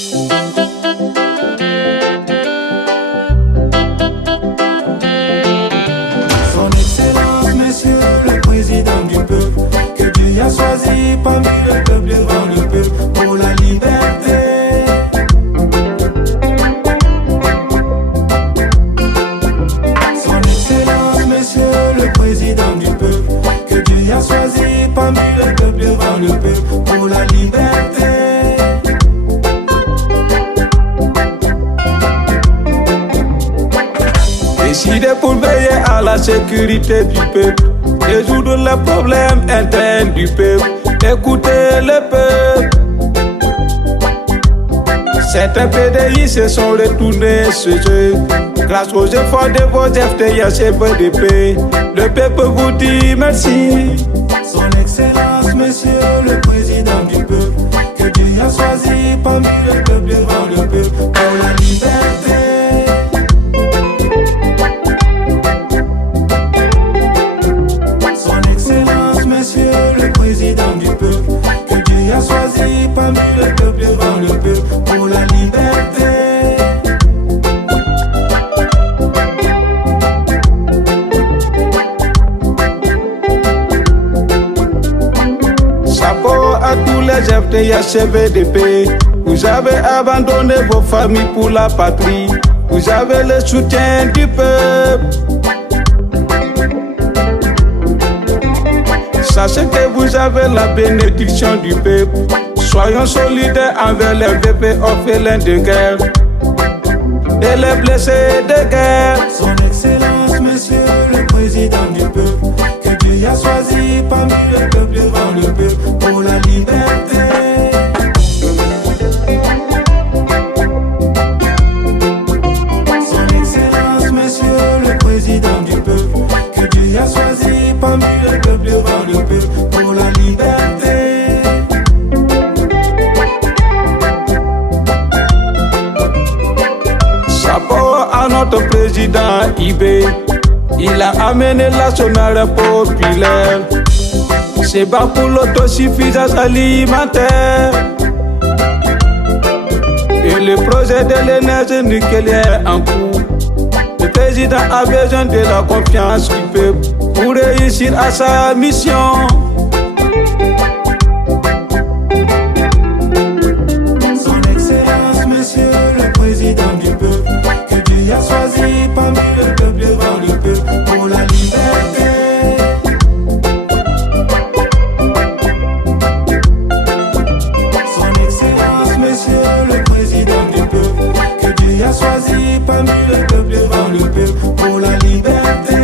Son Excellence, Monsieur le Président du peuple, que Dieu a choisi parmi le peuple devant le peuple pour la liberté. Son Excellence, Monsieur le Président du peuple, que Dieu a choisi parmi le peuple devant le peuple pour la liberté. Décidé pour veiller à la sécurité du peuple, résoudre les problèmes internes du peuple, écouter le peuple. Certains PDI se sont retournés chez eux. Grâce aux efforts de vos FDI, le peuple vous dit merci. Son Excellence, Monsieur le Président du peuple, que Dieu a choisi parmi le peuple devant le peuple pour la liberté. Son Excellence, Monsieur le Président du peuple, que Dieu a choisi parmi le peuple devant le peuple pour la liberté. Chapeau à tous les FDI CVDP. Vous avez abandonné vos familles pour la patrie. Vous avez le soutien du peuple. Sachez que vous avez la bénédiction du peuple. Soyons solidaires envers les VP orphelins de guerre et les blessés de guerre. Son Excellence, Monsieur le Président du peuple, que Dieu a choisi parmi le peuple devant le peuple pour la liberté. Son Excellence, Monsieur le Président du peuple, que Dieu a choisi parmi le peuple devant le peuple pour la liberté. Chapeau à notre président Ibé. Il a amené la sonore populaire. C'est bas pour l'autosuffisance alimentaire. Et le projet de l'énergie nucléaire en cours. Le président a besoin de la confiance du peuple pour réussir à sa mission. Son Excellence, Monsieur le Président du peuple, que Dieu a choisi parmi le peuple devant le peuple pour la liberté. Son Excellence, Monsieur le Président du peuple, que Dieu a choisi parmi le peuple devant le peuple pour la liberté.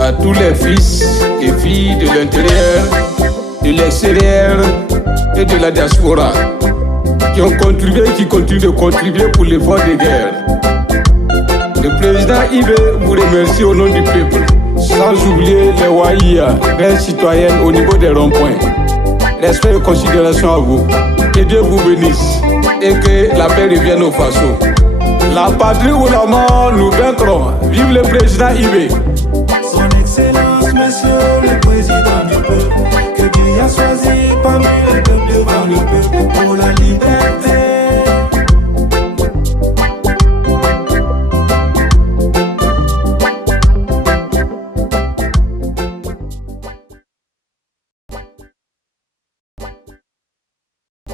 À tous les fils et filles de l'intérieur, de l'extérieur et de la diaspora qui ont contribué et qui continuent de contribuer pour l'effort de guerre. Le président Ibé vous remercie au nom du peuple, sans oublier les Waïa, les citoyennes au niveau des ronds-points. Respect et considération à vous. Que Dieu vous bénisse et que la paix revienne au Faso. La patrie ou la mort, nous vaincrons. Vive le président Ibé. Son Excellence, Monsieur le Président du peuple, que Dieu a choisi parmi le peuple